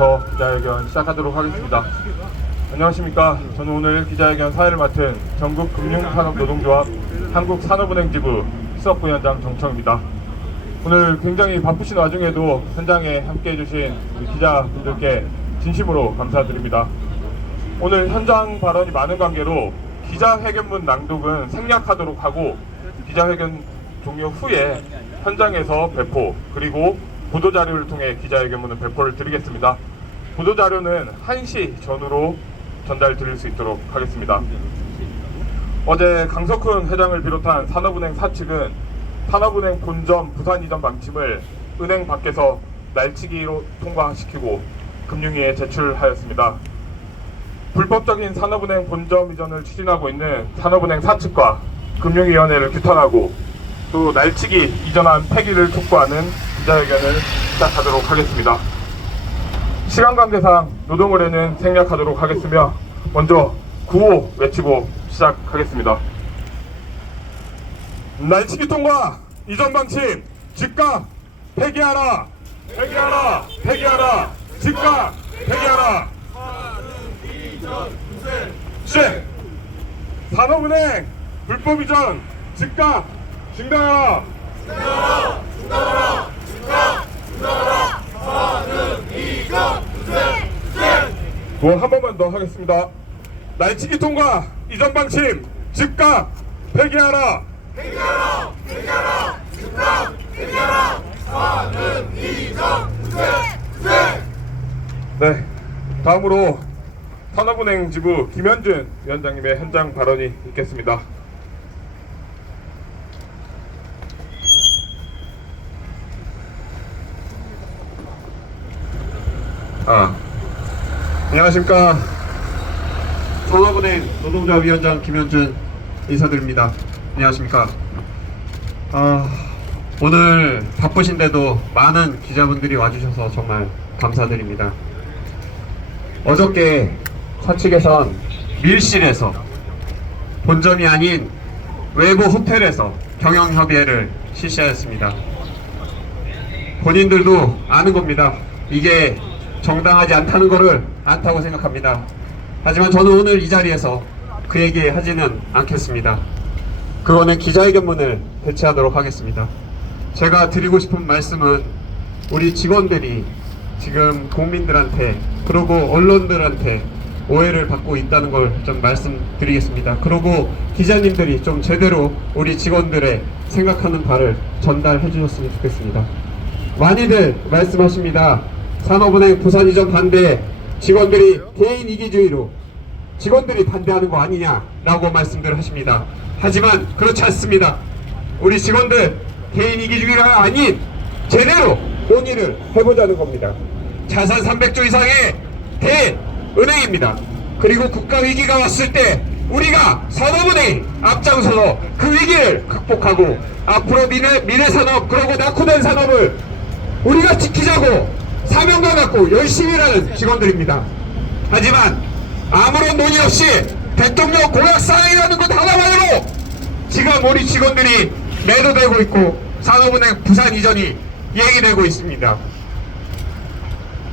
기자회견 시작하도록 하겠습니다. 안녕하십니까. 저는 오늘 기자회견 사회를 맡은 전국금융산업노동조합 한국산업은행 지부 수석부위원장 정청입니다. 오늘 굉장히 바쁘신 와중에도 현장에 함께해 주신 기자분들께 진심으로 감사드립니다. 오늘 현장 발언이 많은 관계로 기자회견문 낭독은 생략하도록 하고 기자회견 종료 후에 현장에서 배포 그리고 보도자료를 통해 기자회견문은 배포를 드리겠습니다. 보도자료는 1시 전후로 전달 드릴 수 있도록 하겠습니다. 어제 강석훈 회장을 비롯한 산업은행 사측은 산업은행 본점 부산 이전 방침을 은행 밖에서 날치기로 통과시키고 금융위에 제출하였습니다. 불법적인 산업은행 본점 이전을 추진하고 있는 산업은행 사측과 금융위원회를 규탄하고 또 날치기 이전한 폐기를 촉구하는 기자회견을 시작하도록 하겠습니다. 시간 관계상 노동의뢰는 생략하도록 하겠으며 먼저 구호 외치고 시작하겠습니다. 날치기 통과 이전 방침 즉각 폐기하라. 폐기하라. 폐기하라. 즉각 폐기하라. 시 산업은행 불법 이전 즉각 중단하라. 중단하라. 중단하라. 즉각 중단하라. 산업 이전 한 번만 더 하겠습니다. 날치기 통과 이전 방침 즉각 폐기하라. 폐기하라. 폐기하라. 즉각 폐기하라. 산업 이전 네, 다음으로 산업은행 지부 김현준 위원장님의 현장 발언이 있겠습니다. 안녕하십니까. 산업은행 노동조합 위원장 김현준 인사드립니다. 안녕하십니까. 오늘 바쁘신데도 많은 기자분들이 와주셔서 정말 감사드립니다. 어저께 사측에선 밀실에서 본점이 아닌 외부 호텔에서 경영협의회를 실시하였습니다. 본인들도 아는 겁니다. 이게 정당하지 않다는 거를 안다고 생각합니다. 하지만 저는 오늘 이 자리에서 그 얘기 하지는 않겠습니다. 그거는 기자회견문을 대체하도록 하겠습니다. 제가 드리고 싶은 말씀은 우리 직원들이 지금 국민들한테 그리고 언론들한테 오해를 받고 있다는 걸 좀 말씀드리겠습니다. 그리고 기자님들이 좀 제대로 우리 직원들의 생각하는 바를 전달해 주셨으면 좋겠습니다. 많이들 말씀하십니다. 산업은행 부산 이전 반대, 직원들이 개인 이기주의로 직원들이 반대하는 거 아니냐라고 말씀들을 하십니다. 하지만 그렇지 않습니다. 우리 직원들 개인 이기주의가 아닌 제대로 논의를 해보자는 겁니다. 자산 300조 이상의 대은행입니다. 그리고 국가 위기가 왔을 때 우리가 산업은행이 앞장서서 그 위기를 극복하고 앞으로 미래산업 그리고 낙후된 산업을 우리가 지키자고 사명감 갖고 열심히 일하는 직원들입니다. 하지만 아무런 논의 없이 대통령 공약사항이라는 것 하나 말로 지금 우리 직원들이 매도되고 있고 산업은행 부산 이전이 얘기되고 있습니다.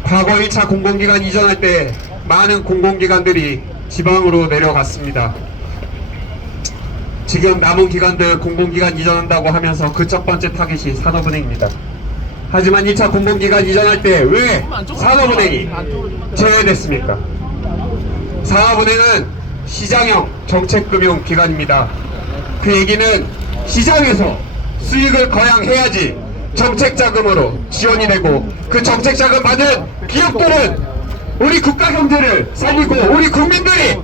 과거 1차 공공기관 이전할 때 많은 공공기관들이 지방으로 내려갔습니다. 지금 남은 기관들 공공기관 이전한다고 하면서 그 첫 번째 타깃이 산업은행입니다. 하지만 2차 공공기관 이전할 때 왜 산업은행이 제외됐습니까? 산업은행은 시장형 정책금융기관입니다. 그 얘기는 시장에서 수익을 거양해야지 정책자금으로 지원이 되고 그 정책자금 받은 기업들은 우리 국가 경제를 살리고 우리 국민들이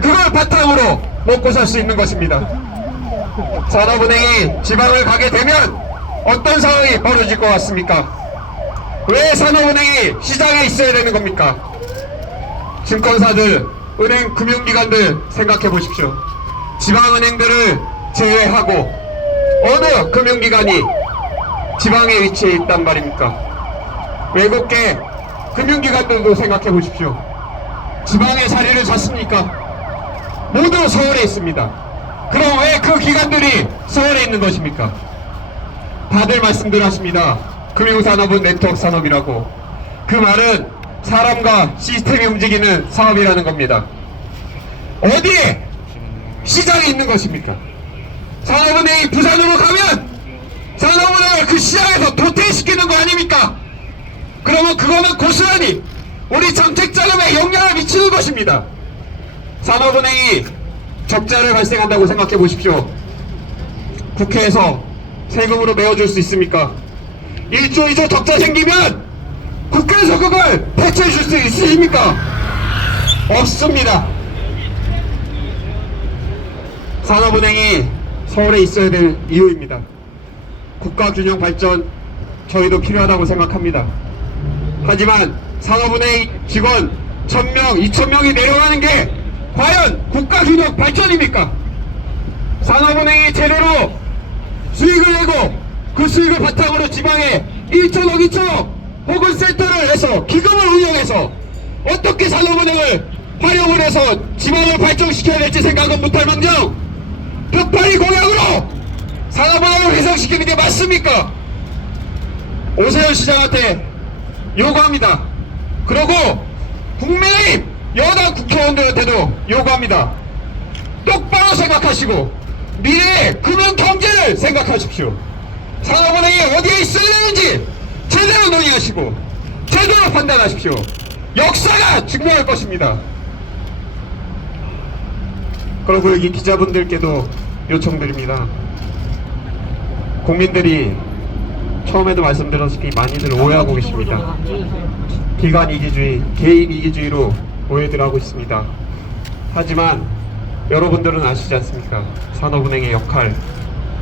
그걸 바탕으로 먹고 살 수 있는 것입니다. 산업은행이 지방을 가게 되면 어떤 상황이 벌어질 것 같습니까? 왜 산업은행이 시장에 있어야 되는 겁니까? 증권사들, 은행, 금융기관들 생각해 보십시오. 지방은행들을 제외하고 어느 금융기관이 지방에 위치해 있단 말입니까? 외국계 금융기관들도 생각해 보십시오. 지방에 자리를 잡습니까? 모두 서울에 있습니다. 그럼 왜 그 기관들이 서울에 있는 것입니까? 다들 말씀들 하십니다. 금융산업은 네트워크 산업이라고. 그 말은 사람과 시스템이 움직이는 사업이라는 겁니다. 어디에 시장이 있는 것입니까? 산업은행이 부산으로 가면 산업은행을 그 시장에서 도태시키는 거 아닙니까? 그러면 그거는 고스란히 우리 정책 자금에 영향을 미치는 것입니다. 산업은행이 적자를 발생한다고 생각해 보십시오. 국회에서 세금으로 메워줄 수 있습니까? 1조 2조 적자 생기면 국회에서 그걸 대체해 줄 수 있으십니까? 없습니다. 산업은행이 서울에 있어야 될 이유입니다. 국가균형 발전 저희도 필요하다고 생각합니다. 하지만 산업은행 직원 1000명, 2000명이 내려가는 게 과연 국가균형 발전입니까? 산업은행이 제대로 수익을 내고 그 수익을 바탕으로 지방에 1천억, 2천억 혹은 센터를 해서 기금을 운영해서 어떻게 산업은행을 활용을 해서 지방을 발전시켜야 될지 생각은 못할망정 벽파리 공약으로 산업은행을 훼손시키는 게 맞습니까? 오세훈 시장한테 요구합니다. 그리고 국민의힘 여당 국회의원들한테도 요구합니다. 똑바로 생각하시고 미래의 금융경제를 생각하십시오. 산업은행이 어디에 있어야 되는지 제대로 논의하시고 제대로 판단하십시오. 역사가 증명할 것입니다. 그리고 여기 기자분들께도 요청드립니다. 국민들이 처음에도 말씀드렸다시피 많이들 오해하고 계십니다. 기관 이기주의, 개인 이기주의로 오해들 하고 있습니다. 하지만 여러분들은 아시지 않습니까? 산업은행의 역할,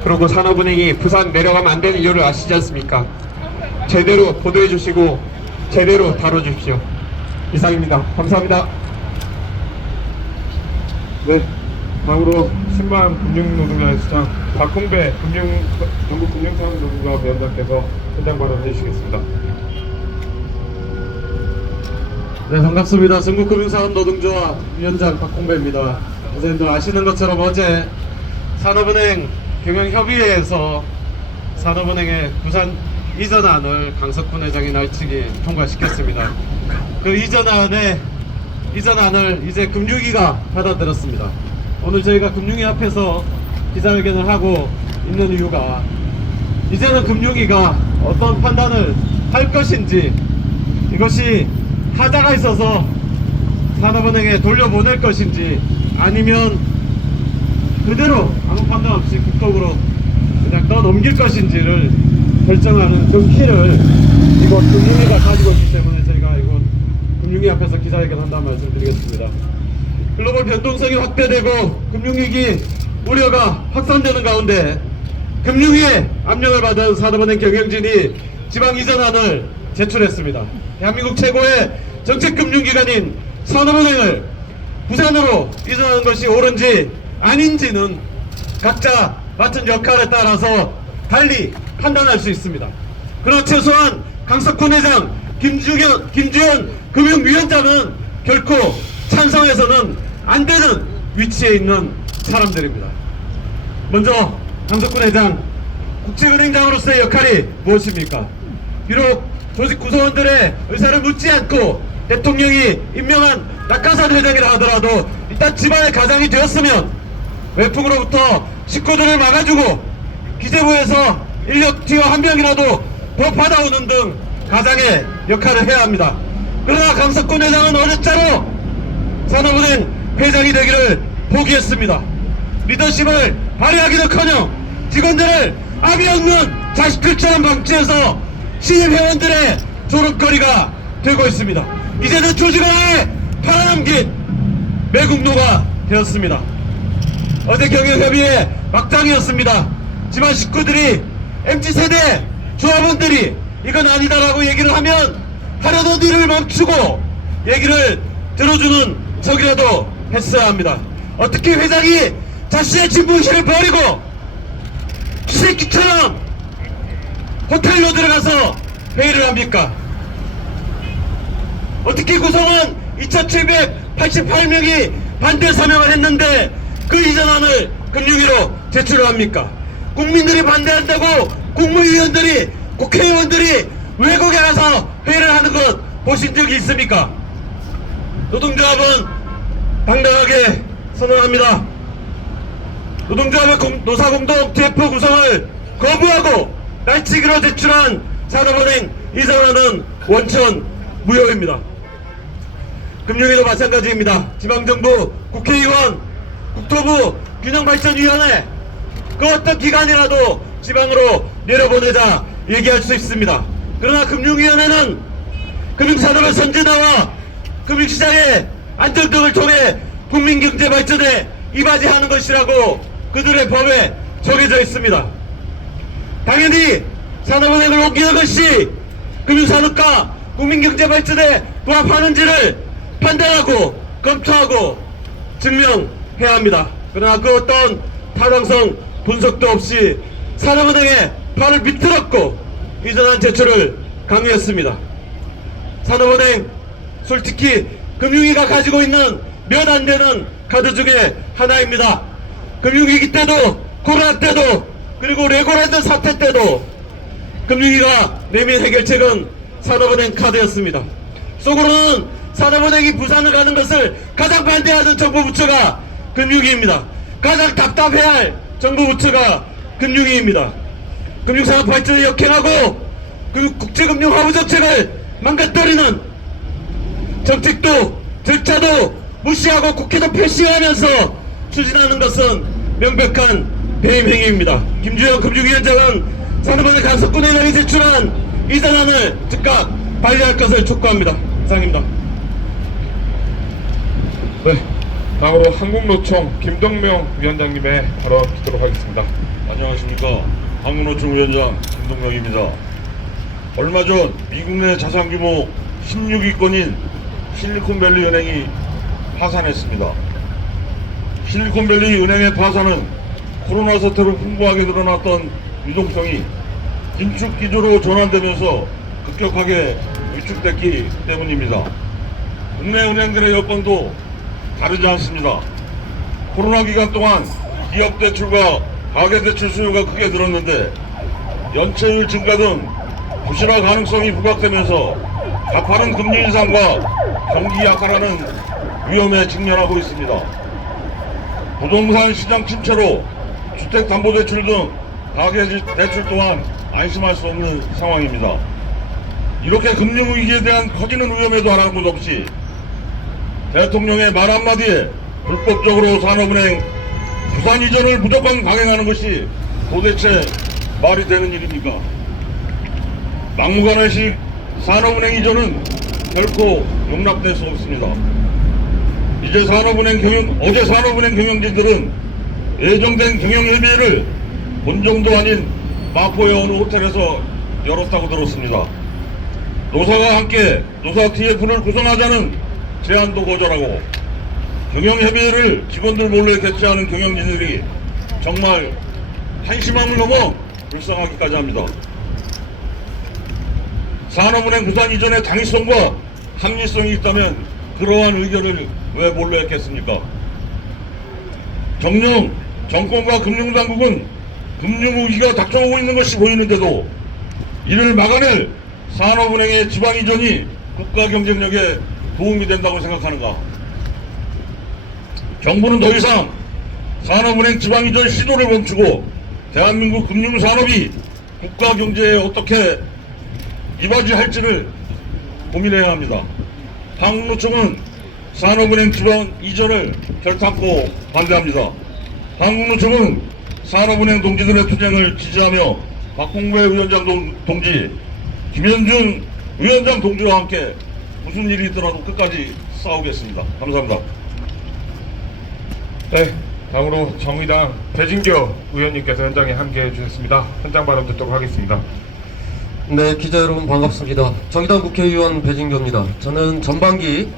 그리고 산업은행이 부산 내려가면 안 되는 이유를 아시지 않습니까? 제대로 보도해 주시고 제대로 다뤄 주십시오. 이상입니다. 감사합니다. 네, 다음으로 신만 금융노동자의 수장 박홍배 전국금융산업노동조합 위원장께서 현장 발언해 주시겠습니다. 네, 반갑습니다. 전국금융산업노동조합 위원장 박홍배입니다. 선생님들 아시는 것처럼 어제 산업은행 경영협의회에서 산업은행의 부산 이전안을 강석훈 회장이 날치기 통과시켰습니다. 그 이전안을 이제 금융위가 받아들였습니다. 오늘 저희가 금융위 앞에서 기자회견을 하고 있는 이유가 이제는 금융위가 어떤 판단을 할 것인지, 이것이 하자가 있어서 산업은행에 돌려보낼 것인지 아니면 그대로 아무 판단 없이 국토부로 그냥 떠넘길 것인지를 결정하는 그 키를 이곳 금융위가 가지고 있기 때문에 저희가 이곳 금융위 앞에서 기자회견 한다는 말씀 드리겠습니다. 글로벌 변동성이 확대되고 금융위기 우려가 확산되는 가운데 금융위의 압력을 받은 산업은행 경영진이 지방 이전안을 제출했습니다. 대한민국 최고의 정책금융기관인 산업은행을 부산으로 이전하는 것이 옳은지 아닌지는 각자 맡은 역할에 따라서 달리 판단할 수 있습니다. 그러나 최소한 강석훈 회장, 김주현 금융위원장은 결코 찬성해서는 안 되는 위치에 있는 사람들입니다. 먼저 강석훈 회장, 국제은행장으로서의 역할이 무엇입니까? 비록 조직 구성원들의 의사를 묻지 않고 대통령이 임명한 낙하산 회장이라 하더라도 일단 집안의 가장이 되었으면 외풍으로부터 식구들을 막아주고 기재부에서 인력 티어 한 명이라도 더 받아오는 등 가장의 역할을 해야 합니다. 그러나 강석훈 회장은 어제자로 산업은행 회장이 되기를 포기했습니다. 리더십을 발휘하기는커녕 직원들을 아비 없는 자식들처럼 방치해서 신입 회원들의 조롱거리가 되고 있습니다. 이제는 조직을 아예 팔아넘긴 매국노가 되었습니다. 어제 경영협의회 막장이었습니다. 집안 식구들이 MZ세대 조합원들이 이건 아니다라고 얘기를 하면 하려던 일을 멈추고 얘기를 들어주는 척이라도 했어야 합니다. 어떻게 회장이 자신의 진봉실을 버리고 쥐새끼처럼 호텔로 들어가서 회의를 합니까? 어떻게 구성원 2788명이 반대 서명을 했는데 그 이전안을 금융위로 제출을 합니까? 국민들이 반대한다고 국무위원들이 국회의원들이 외국에 가서 회의를 하는 것 보신 적이 있습니까? 노동조합은 당당하게 선언합니다. 노동조합의 노사공동 TF 구성을 거부하고 날치기로 제출한 산업은행 이전화는 원천 무효입니다. 금융위도 마찬가지입니다. 지방정부, 국회의원, 국토부, 균형발전위원회 그 어떤 기관이라도 지방으로 내려보내자 얘기할 수 있습니다. 그러나 금융위원회는 금융산업의 선진화와 금융시장의 안정 등을 통해 국민경제 발전에 이바지하는 것이라고 그들의 법에 정해져 있습니다. 당연히 산업은행을 옮기는 것이 금융산업과 국민경제 발전에 부합하는지를 판단하고 검토하고 증명해야 합니다. 그러나 그 어떤 타당성 분석도 없이 산업은행에 팔을 비틀었고 이전한 제출을 강요했습니다. 산업은행 솔직히 금융위가 가지고 있는 몇 안 되는 카드 중에 하나입니다. 금융위기 때도 코로나 때도 그리고 레고랜드 사태 때도 금융위가 내민 해결책은 산업은행 카드였습니다. 속으로는 산업은행이 부산을 가는 것을 가장 반대하는 정부 부처가 금융위입니다. 가장 답답해야 할 정부 부처가 금융위입니다. 금융산업 발전을 역행하고 국제금융 화부 정책을 망가뜨리는 정책도 절차도 무시하고 국회도 패싱하면서 추진하는 것은 명백한 배임 행위입니다. 김주영 금융위원장은 산업은행 강석군회장이 제출한 이전안을 즉각 반려할 것을 촉구합니다. 이상입니다. 네, 다음으로 한국노총 김동명 위원장님의 발언 듣도록 하겠습니다. 안녕하십니까. 한국노총 위원장 김동명입니다. 얼마 전 미국 내 자산 규모 16위권인 실리콘밸리 은행이 파산했습니다. 실리콘밸리 은행의 파산은 코로나 사태로 풍부하게 드러났던 유동성이 긴축 기조로 전환되면서 급격하게 위축됐기 때문입니다. 국내 은행들의 여건도 다르지 않습니다. 코로나 기간 동안 기업 대출과 가계 대출 수요가 크게 늘었는데 연체율 증가 등 부실화 가능성이 부각되면서 가파른 금리 인상과 경기 약화라는 위험에 직면하고 있습니다. 부동산 시장 침체로 주택담보대출 등 가계대출 또한 안심할 수 없는 상황입니다. 이렇게 금융위기에 대한 커지는 위험에도 하나도 없이 대통령의 말 한마디에 불법적으로 산업은행 부산 이전을 무조건 강행하는 것이 도대체 말이 되는 일입니까? 막무가내식 산업은행 이전은 결코 용납될 수 없습니다. 어제 산업은행 경영진들은 예정된 경영협의회를 본점도 아닌 마포의 어느 호텔에서 열었다고 들었습니다. 노사가 함께 노사 TF를 구성하자는 제안도 거절하고 경영협의회를 직원들 몰래 개최하는 경영진들이 정말 한심함을 넘어 불쌍하기까지 합니다. 산업은행 부산 이전의 당위성과 합리성이 있다면 그러한 의견을 왜 몰래 했겠습니까? 정녕 정권과 금융당국은 금융위기가 닥쳐오고 있는 것이 보이는데도 이를 막아낼 산업은행의 지방 이전이 국가 경쟁력에 도움이 된다고 생각하는가? 정부는 더 이상 산업은행 지방 이전 시도를 멈추고 대한민국 금융산업이 국가 경제에 어떻게 이바지할지를 고민해야 합니다. 한국노총은 산업은행 지방 이전을 결탄코 반대합니다. 한국노총은 산업은행 동지들의 투쟁을 지지하며 박홍배 위원장 동지, 김현준 위원장 동지와 함께 무슨 일이 있더라도 끝까지 싸우겠습니다. 감사합니다. 네, 다음으로 정의당 배진교 의원님께서 현장에 함께해 주셨습니다. 현장 발언 듣도록 하겠습니다. 네, 기자 여러분 반갑습니다. 정의당 국회의원 배진교입니다. 저는 전반기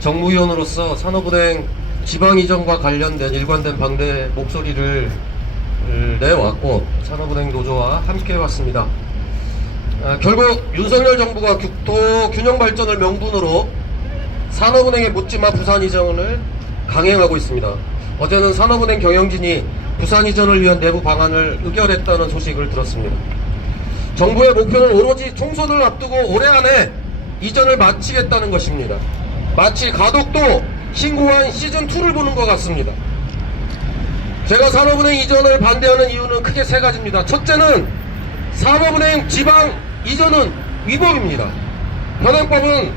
정무위원으로서 산업은행 지방 이전과 관련된 일관된 반대 목소리를 내왔고 산업은행 노조와 함께 왔습니다. 결국 윤석열 정부가 국토 균형 발전을 명분으로 산업은행의 묻지마 부산 이전을 강행하고 있습니다. 어제는 산업은행 경영진이 부산 이전을 위한 내부 방안을 의결했다는 소식을 들었습니다. 정부의 목표는 오로지 총선을 앞두고 올해 안에 이전을 마치겠다는 것입니다. 마치 가덕도 신공한 시즌2를 보는 것 같습니다. 제가 산업은행 이전을 반대하는 이유는 크게 세 가지입니다. 첫째는 산업은행 지방 이전은 위법입니다. 현행법은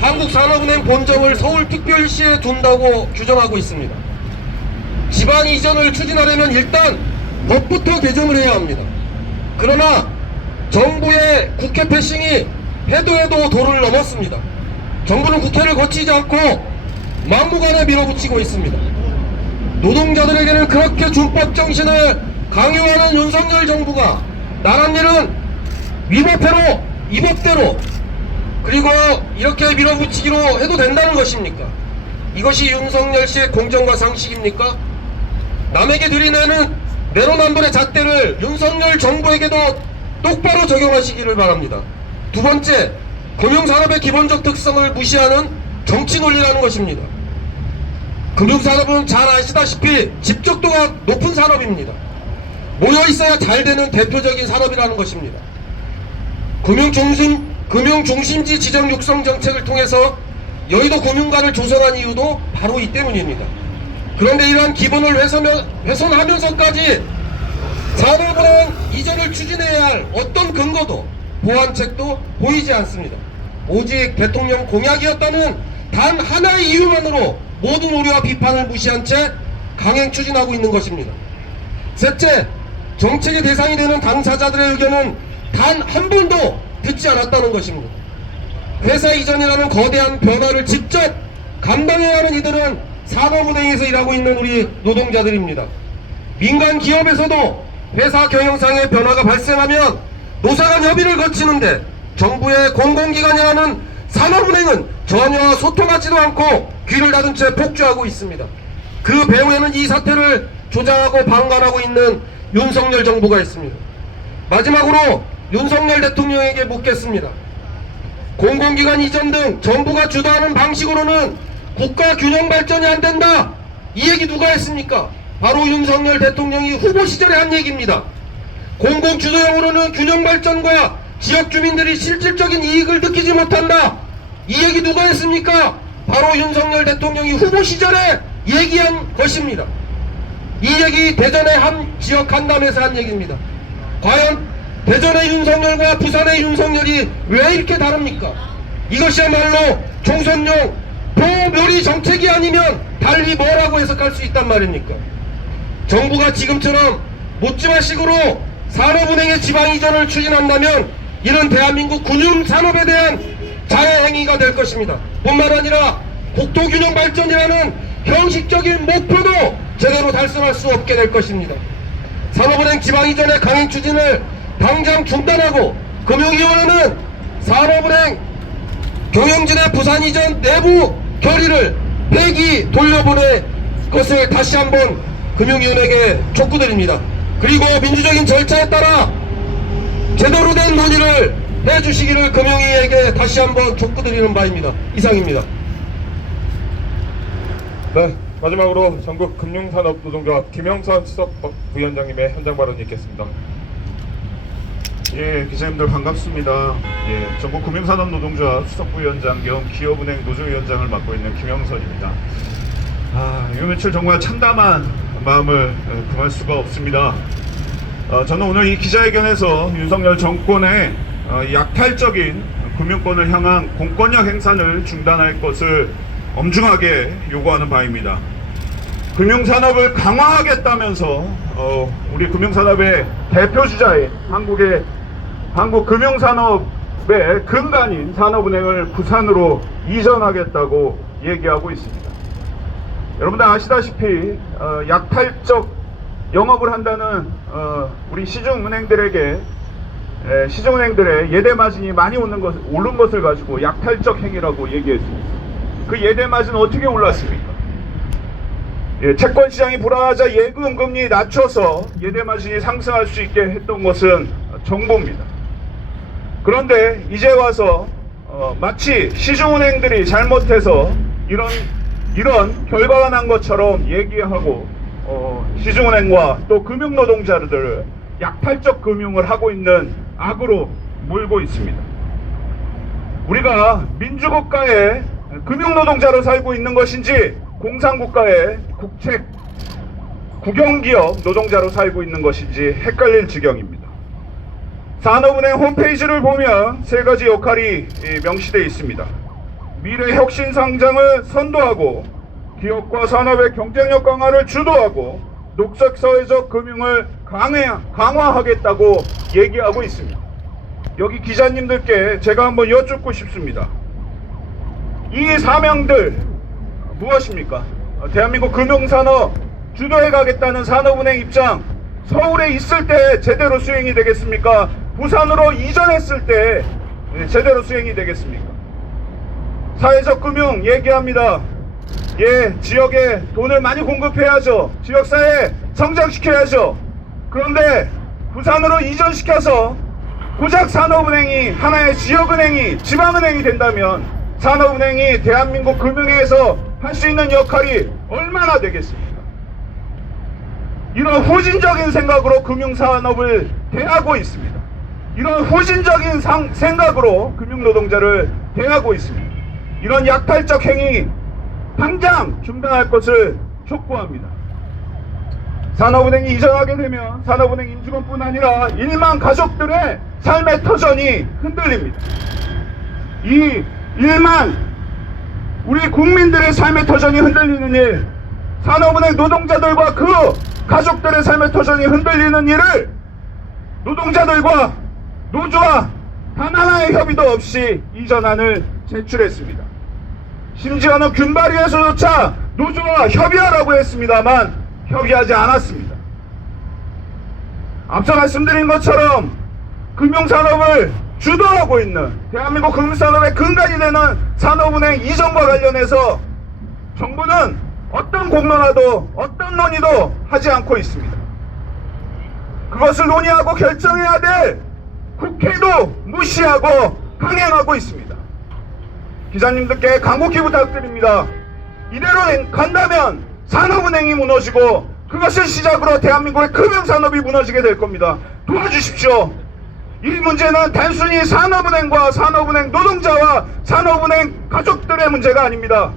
한국산업은행 본점을 서울특별시에 둔다고 규정하고 있습니다. 지방 이전을 추진하려면 일단 법부터 개정을 해야 합니다. 그러나 정부의 국회 패싱이 해도 도를 넘었습니다. 정부는 국회를 거치지 않고 막무가내 밀어붙이고 있습니다. 노동자들에게는 그렇게 준법 정신을 강요하는 윤석열 정부가 나란 일은 위법회로 위법대로 그리고 이렇게 밀어붙이기로 해도 된다는 것입니까? 이것이 윤석열 씨의 공정과 상식입니까? 남에게 들이내는 내로남불의 잣대를 윤석열 정부에게도 똑바로 적용하시기를 바랍니다. 두 번째, 금융산업의 기본적 특성을 무시하는 정치 논리라는 것입니다. 금융산업은 잘 아시다시피 집적도가 높은 산업입니다. 모여있어야 잘 되는 대표적인 산업이라는 것입니다. 금융중심지 지정 육성 정책을 통해서 여의도 금융관을 조성한 이유도 바로 이 때문입니다. 그런데 이러한 기본을 훼손하면서까지 산업은행 이전을 추진해야 할 어떤 근거도 보완책도 보이지 않습니다. 오직 대통령 공약이었다는 단 하나의 이유만으로 모든 우려와 비판을 무시한 채 강행 추진하고 있는 것입니다. 셋째, 정책의 대상이 되는 당사자들의 의견은 단 한 번도 듣지 않았다는 것입니다. 회사 이전이라는 거대한 변화를 직접 감당해야 하는 이들은 산업은행에서 일하고 있는 우리 노동자들입니다. 민간 기업에서도 회사 경영상의 변화가 발생하면 노사간 협의를 거치는데 정부의 공공기관이라는 산업은행은 전혀 소통하지도 않고 귀를 닫은 채 폭주하고 있습니다. 그 배후에는 이 사태를 조장하고 방관하고 있는 윤석열 정부가 있습니다. 마지막으로 윤석열 대통령에게 묻겠습니다. 공공기관 이전 등 정부가 주도하는 방식으로는 국가 균형 발전이 안 된다. 이 얘기 누가 했습니까? 바로 윤석열 대통령이 후보 시절에 한 얘기입니다. 공공주도형으로는 균형 발전과 지역 주민들이 실질적인 이익을 느끼지 못한다. 이 얘기 누가 했습니까? 바로 윤석열 대통령이 후보 시절에 얘기한 것입니다. 이 얘기 대전의 한 지역 간담회에서 한 얘기입니다. 과연 대전의 윤석열과 부산의 윤석열이 왜 이렇게 다릅니까? 이것이야말로 총선용 보묘리 정책이 아니면 달리 뭐라고 해석할 수 있단 말입니까? 정부가 지금처럼 묻지마식으로 산업은행의 지방 이전을 추진한다면 이는 대한민국 금융산업에 대한 자해행위가 될 것입니다. 뿐만 아니라 국토균형 발전이라는 형식적인 목표도 제대로 달성할 수 없게 될 것입니다. 산업은행 지방 이전의 강행 추진을 당장 중단하고 금융위원회는 산업은행 경영진의 부산 이전 내부 결의를 폐기 돌려보낼 것을 다시 한번 금융위원회에게 촉구드립니다. 그리고 민주적인 절차에 따라 제대로 된 논의를 해주시기를 금융위에게 다시 한번 촉구드리는 바입니다. 이상입니다. 네, 마지막으로 전국금융산업노동조합 김영선 수석부위원장님의 현장 발언이 있겠습니다. 예, 기자님들 반갑습니다. 예, 전국금융산업노동조합 수석부위원장 겸 기업은행 노조위원장을 맡고 있는 김영선입니다. 요 며칠 정말 참담한 마음을 금할 수가 없습니다. 저는 오늘 이 기자회견에서 윤석열 정권의 약탈적인 금융권을 향한 공권력 행사를 중단할 것을 엄중하게 요구하는 바입니다. 금융산업을 강화하겠다면서 우리 금융산업의 대표주자인 한국 금융산업의 근간인 산업은행을 부산으로 이전하겠다고 얘기하고 있습니다. 여러분들 아시다시피 약탈적 영업을 한다는 우리 시중은행들의 예대 마진이 많이 오른 것을 가지고 약탈적 행위라고 얘기했습니다. 그 예대 마진 어떻게 올랐습니까? 예, 채권 시장이 불안하자 예금 금리 낮춰서 예대 마진이 상승할 수 있게 했던 것은 정부입니다. 그런데 이제 와서 마치 시중은행들이 잘못해서 이런 결과가 난 것처럼 얘기하고 시중은행과 또 금융노동자들을 약탈적 금융을 하고 있는 악으로 몰고 있습니다. 우리가 민주국가의 금융노동자로 살고 있는 것인지 공산국가의 국영기업 노동자로 살고 있는 것인지 헷갈릴 지경입니다. 산업은행 홈페이지를 보면 세 가지 역할이 명시되어 있습니다. 미래 혁신 상장을 선도하고 기업과 산업의 경쟁력 강화를 주도하고 녹색 사회적 금융을 강화하겠다고 얘기하고 있습니다. 여기 기자님들께 제가 한번 여쭙고 싶습니다. 이 사명들 무엇입니까? 대한민국 금융산업 주도해 가겠다는 산업은행 입장, 서울에 있을 때 제대로 수행이 되겠습니까? 부산으로 이전했을 때 제대로 수행이 되겠습니까? 사회적 금융 얘기합니다. 예, 지역에 돈을 많이 공급해야죠. 지역사회 성장시켜야죠. 그런데 부산으로 이전시켜서 고작 산업은행이 하나의 지역은행이 지방은행이 된다면 산업은행이 대한민국 금융에서 할 수 있는 역할이 얼마나 되겠습니까? 이런 후진적인 생각으로 금융산업을 대하고 있습니다. 이런 후진적인 생각으로 금융노동자를 대하고 있습니다. 이런 약탈적 행위 당장 중단할 것을 촉구합니다. 산업은행이 이전하게 되면 산업은행 임직원뿐 아니라 1만 가족들의 삶의 터전이 흔들립니다. 이 1만 우리 국민들의 삶의 터전이 흔들리는 일, 산업은행 노동자들과 그 가족들의 삶의 터전이 흔들리는 일을 노동자들과 노조와 단 하나의 협의도 없이 이전안을 제출했습니다. 심지어는 균발위에서조차 노조와 협의하라고 했습니다만 협의하지 않았습니다. 앞서 말씀드린 것처럼 금융산업을 주도하고 있는 대한민국 금융산업의 근간이 되는 산업은행 이전과 관련해서 정부는 어떤 공론화도 어떤 논의도 하지 않고 있습니다. 그것을 논의하고 결정해야 될 국회도 무시하고 강행하고 있습니다. 기자님들께 간곡히 부탁드립니다. 이대로 간다면 산업은행이 무너지고 그것을 시작으로 대한민국의 금융산업이 무너지게 될 겁니다. 도와주십시오. 이 문제는 단순히 산업은행과 산업은행 노동자와 산업은행 가족들의 문제가 아닙니다.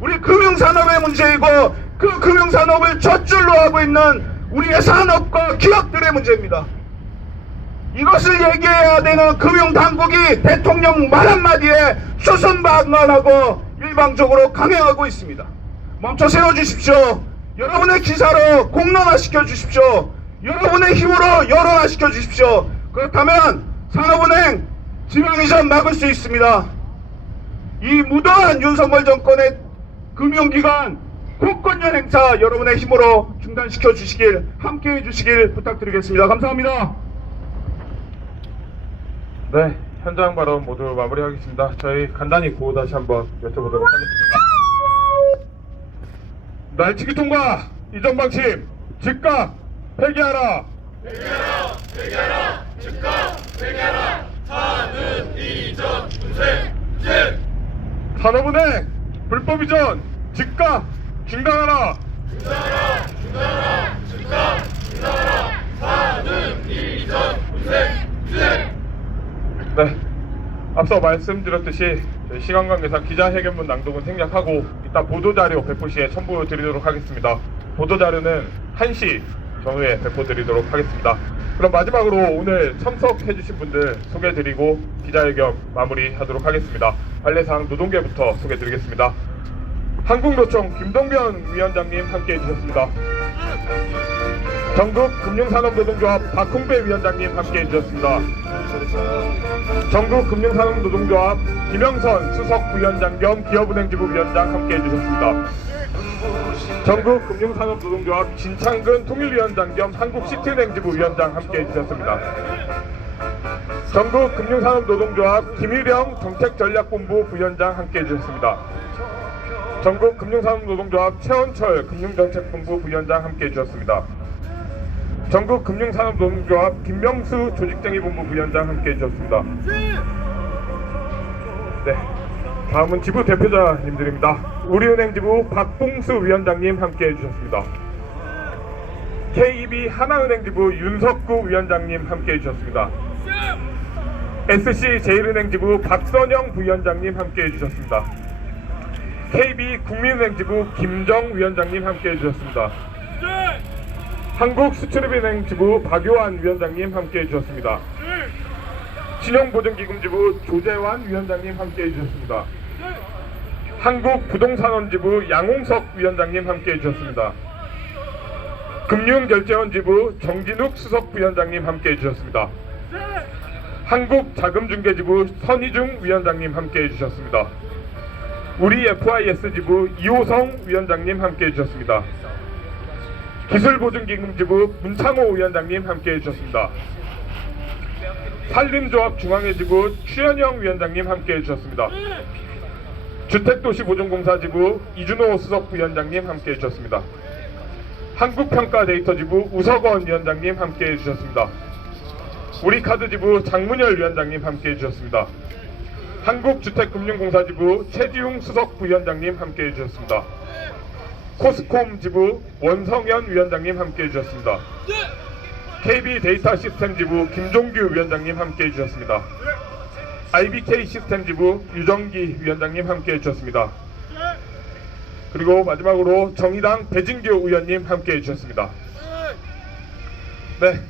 우리 금융산업의 문제이고 그 금융산업을 젖줄로 하고 있는 우리의 산업과 기업들의 문제입니다. 이것을 얘기해야 되는 금융당국이 대통령 말 한마디에 수순방관하고 일방적으로 강행하고 있습니다. 멈춰 세워주십시오. 여러분의 기사로 공론화시켜 주십시오. 여러분의 힘으로 여론화시켜 주십시오. 그렇다면 산업은행 지방이전 막을 수 있습니다. 이 무도한 윤석열 정권의 금융기관 국권연 행사 여러분의 힘으로 중단시켜 주시길, 함께해 주시길 부탁드리겠습니다. 감사합니다. 네, 현장 발언 모두 마무리하겠습니다. 저희 간단히 구호 다시 한번 여쭤보도록 하겠습니다. 날치기 통과, 이전 방침, 즉각 폐기하라. 즉각 폐기하라. 산업 이전 분쇄. 산업은행 불법 이전 즉각 중단하라. 즉각 중단하라. 산업 이전 분쇄. 네, 앞서 말씀드렸듯이 시간 관계상 기자회견문 낭독은 생략하고 이따 보도자료 배포 시에 첨부드리도록 하겠습니다. 보도자료는 1시 전후에 배포드리도록 하겠습니다. 그럼 마지막으로 오늘 참석해주신 분들 소개해드리고 기자회견 마무리하도록 하겠습니다. 관례상 노동계부터 소개해드리겠습니다. 한국노총 김동변 위원장님 함께해주셨습니다. 전국금융산업노동조합 박홍배 위원장님 함께해주셨습니다. 전국금융산업노동조합 김영선 수석부위원장 겸 기업은행지부 위원장 함께해주셨습니다. 전국금융산업노동조합 진창근 통일위원장 겸 한국시티은행지부 위원장 함께해주셨습니다. 전국금융산업노동조합 김일영 정책전략본부 부위원장 함께해주셨습니다. 전국금융산업노동조합 최원철 금융정책본부 부위원장 함께해주셨습니다. 전국금융산업노동조합 김명수 조직정의본부 부위원장 함께해주셨습니다. 네, 다음은 지부 대표자님들입니다. 우리은행지부 박봉수 위원장님 함께해주셨습니다. KB 하나은행지부 윤석구 위원장님 함께해주셨습니다. SC 제일은행지부 박선영 부위원장님 함께해 주셨습니다. KB 국민은행지부 김정위원장님 함께해 주셨습니다. 한국수출입은행지부 박요한 위원장님 함께해 주셨습니다. 신용보증기금지부 조재환 위원장님 함께해 주셨습니다. 한국부동산원지부 양홍석 위원장님 함께해 주셨습니다. 금융결제원지부 정진욱 수석부위원장님 함께해 주셨습니다. 한국자금중개지부 선희중 위원장님 함께해 주셨습니다. 우리 FIS지부 이호성 위원장님 함께해 주셨습니다. 기술보증기금지부 문창호 위원장님 함께해 주셨습니다. 산림조합중앙회지부 추현영 위원장님 함께해 주셨습니다. 주택도시보증공사지부 이준호 수석부위원장님 함께해 주셨습니다. 한국평가데이터지부 우석원 위원장님 함께해 주셨습니다. 우리카드지부 장문열 위원장님 함께해 주셨습니다. 한국주택금융공사지부 최지웅 수석부위원장님 함께해 주셨습니다. 코스콤지부 원성현 위원장님 함께해 주셨습니다. KB데이터시스템지부 김종규 위원장님 함께해 주셨습니다. IBK 시스템지부 유정기 위원장님 함께해 주셨습니다. 그리고 마지막으로 정의당 배진규 의원님 함께해 주셨습니다. 네,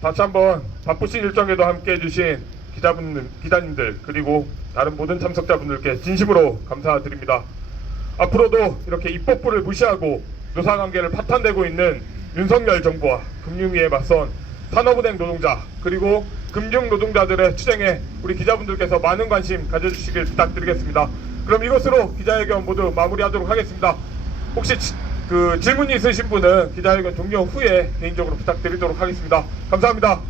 다시 한번 바쁘신 일정에도 함께해 주신 기자님들 그리고 다른 모든 참석자분들께 진심으로 감사드립니다. 앞으로도 이렇게 입법부를 무시하고 노사관계를 파탄내고 있는 윤석열 정부와 금융위에 맞선 산업은행 노동자 그리고 금융노동자들의 투쟁에 우리 기자분들께서 많은 관심 가져주시길 부탁드리겠습니다. 그럼 이것으로 기자회견 모두 마무리하도록 하겠습니다. 혹시 질문이 있으신 분은 기자회견 종료 후에 개인적으로 부탁드리도록 하겠습니다. 감사합니다.